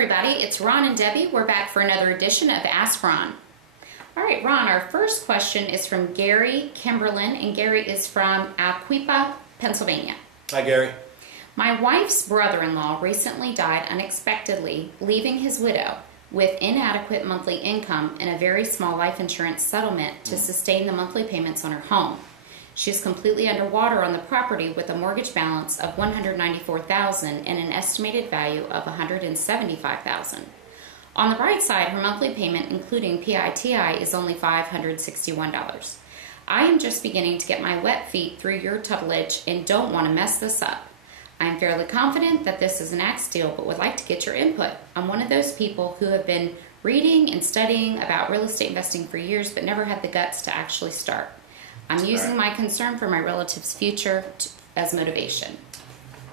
everybody, it's Ron and Debbie. We're back for another edition of Ask Ron. All right, Ron, our first question is from Gary Kimberlin, and Gary is from Aquipa, Pennsylvania. Hi, Gary. My wife's brother-in-law recently died unexpectedly, leaving his widow with inadequate monthly income and a very small life insurance settlement to sustain the monthly payments on her home. She's completely underwater on the property with a mortgage balance of $194,000 and an estimated value of $175,000. On the bright side, her monthly payment, including PITI, is only $561. I am just beginning to get my wet feet through your tutelage and don't want to mess this up. I am fairly confident that this is an axe deal, but would like to get your input. I'm one of those people who have been reading and studying about real estate investing for years, but never had the guts to actually start. I'm using my concern for my relative's future as motivation.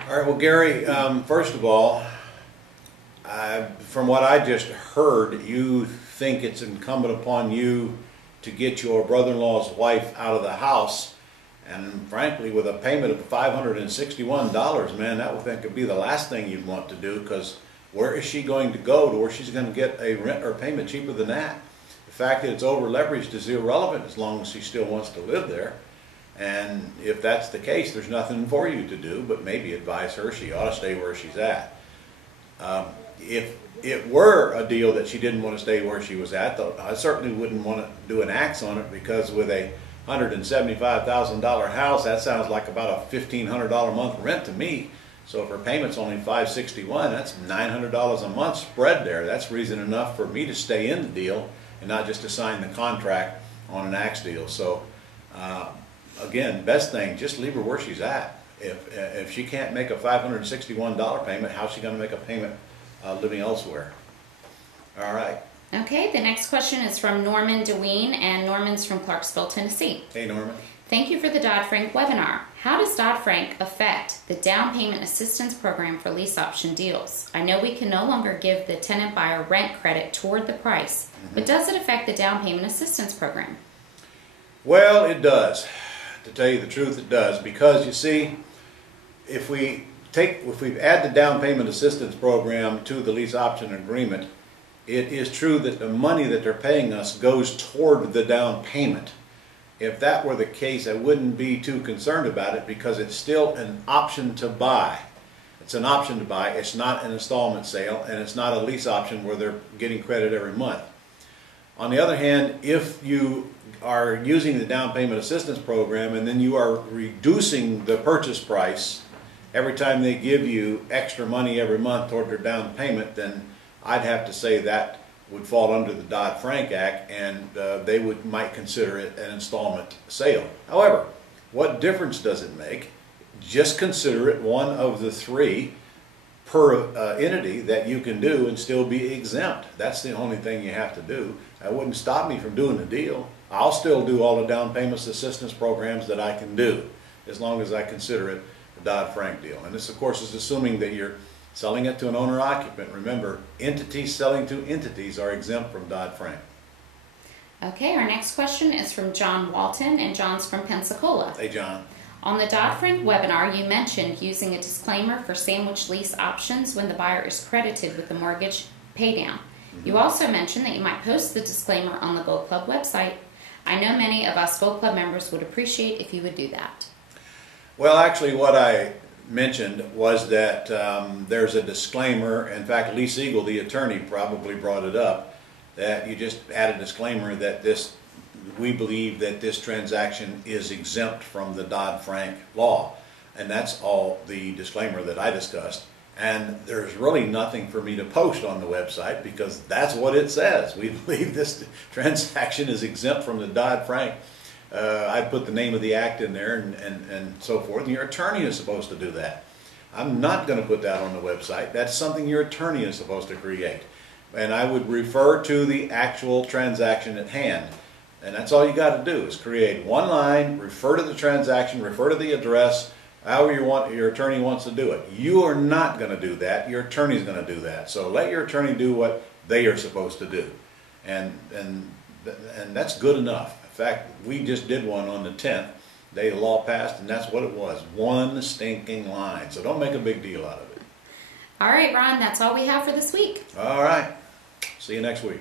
All right, well, Gary, first of all, from what I just heard, you think it's incumbent upon you to get your brother-in-law's wife out of the house. And frankly, with a payment of $561, man, that would think would be the last thing you'd want to do, because where is she going to go to where she's going to get a rent or payment cheaper than that? The fact that it's over leveraged is irrelevant as long as she still wants to live there. And if that's the case, there's nothing for you to do but maybe advise her she ought to stay where she's at. If it were a deal that she didn't want to stay where she was at, though, I certainly wouldn't want to do an axe on it, because with a $175,000 house, that sounds like about a $1,500 a month rent to me. So if her payment's only $561, that's $900 a month spread there. That's reason enough for me to stay in the deal and not just to sign the contract on an axe deal. So again, best thing, just leave her where she's at. If she can't make a $561 payment, how's she going to make a payment living elsewhere? All right. Okay, the next question is from Norman DeWeen, and Norman's from Clarksville, Tennessee. Hey, Norman. Thank you for the Dodd-Frank webinar. How does Dodd-Frank affect the down payment assistance program for lease option deals? I know we can no longer give the tenant buyer rent credit toward the price, but does it affect the down payment assistance program? Well, it does. To tell you the truth, it does, because you see, if we add the down payment assistance program to the lease option agreement, it is true that the money that they're paying us goes toward the down payment. If that were the case, I wouldn't be too concerned about it, because it's still an option to buy. It's an option to buy. It's not an installment sale, and it's not a lease option where they're getting credit every month. On the other hand, if you are using the down payment assistance program and then you are reducing the purchase price every time they give you extra money every month toward their down payment, then I'd have to say that would fall under the Dodd-Frank Act, and they might consider it an installment sale. However, what difference does it make? Just consider it one of the three per entity that you can do and still be exempt. That's the only thing you have to do. That wouldn't stop me from doing the deal. I'll still do all the down payments assistance programs that I can do, as long as I consider it a Dodd-Frank deal. And this, of course, is assuming that you're selling it to an owner-occupant. Remember, entities selling to entities are exempt from Dodd-Frank. Okay, our next question is from John Walton, and John's from Pensacola. Hey, John. On the Dodd-Frank webinar, you mentioned using a disclaimer for sandwich lease options when the buyer is credited with the mortgage paydown. You also mentioned that you might post the disclaimer on the Gold Club website. I know many of us Gold Club members would appreciate if you would do that. Well, actually, what I mentioned was that there's a disclaimer. In fact, Lee Siegel, the attorney, probably brought it up, that you just add a disclaimer that we believe that this transaction is exempt from the Dodd-Frank law. And that's all the disclaimer that I discussed. And there's really nothing for me to post on the website, because that's what it says. We believe this transaction is exempt from the Dodd-Frank. I put the name of the act in there and so forth, and your attorney is supposed to do that. I'm not going to put that on the website. That's something your attorney is supposed to create. And I would refer to the actual transaction at hand. And that's all you got to do, is create one line, refer to the transaction, refer to the address, however your attorney wants to do it. You are not going to do that. Your attorney is going to do that. So let your attorney do what they are supposed to do. And that's good enough. In fact, we just did one on the 10th. The law passed, and that's what it was. One stinking line. So don't make a big deal out of it. All right, Ron, that's all we have for this week. All right. See you next week.